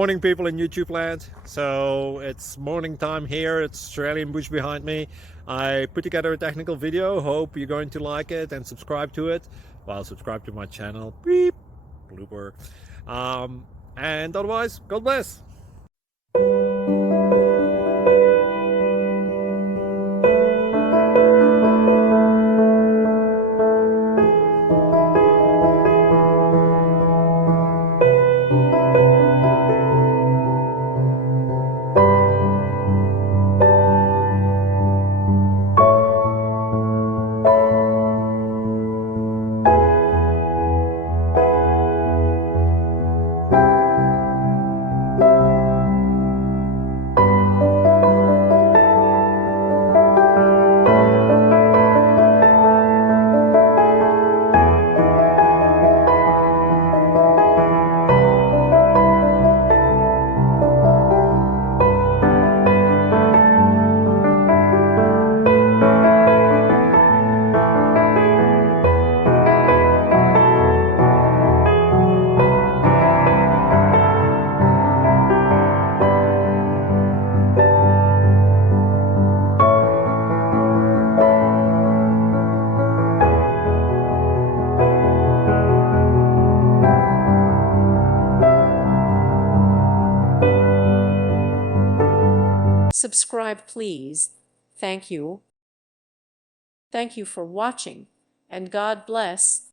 Morning, people in YouTube land. So it's morning time here. It's Australian bush behind me. I put together a technical video. Hope you're going to like it and subscribe to it. Well, subscribe to my channel. Beep. Blooper. And otherwise, God bless. Subscribe, please. Thank you. Thank you for watching, and God bless.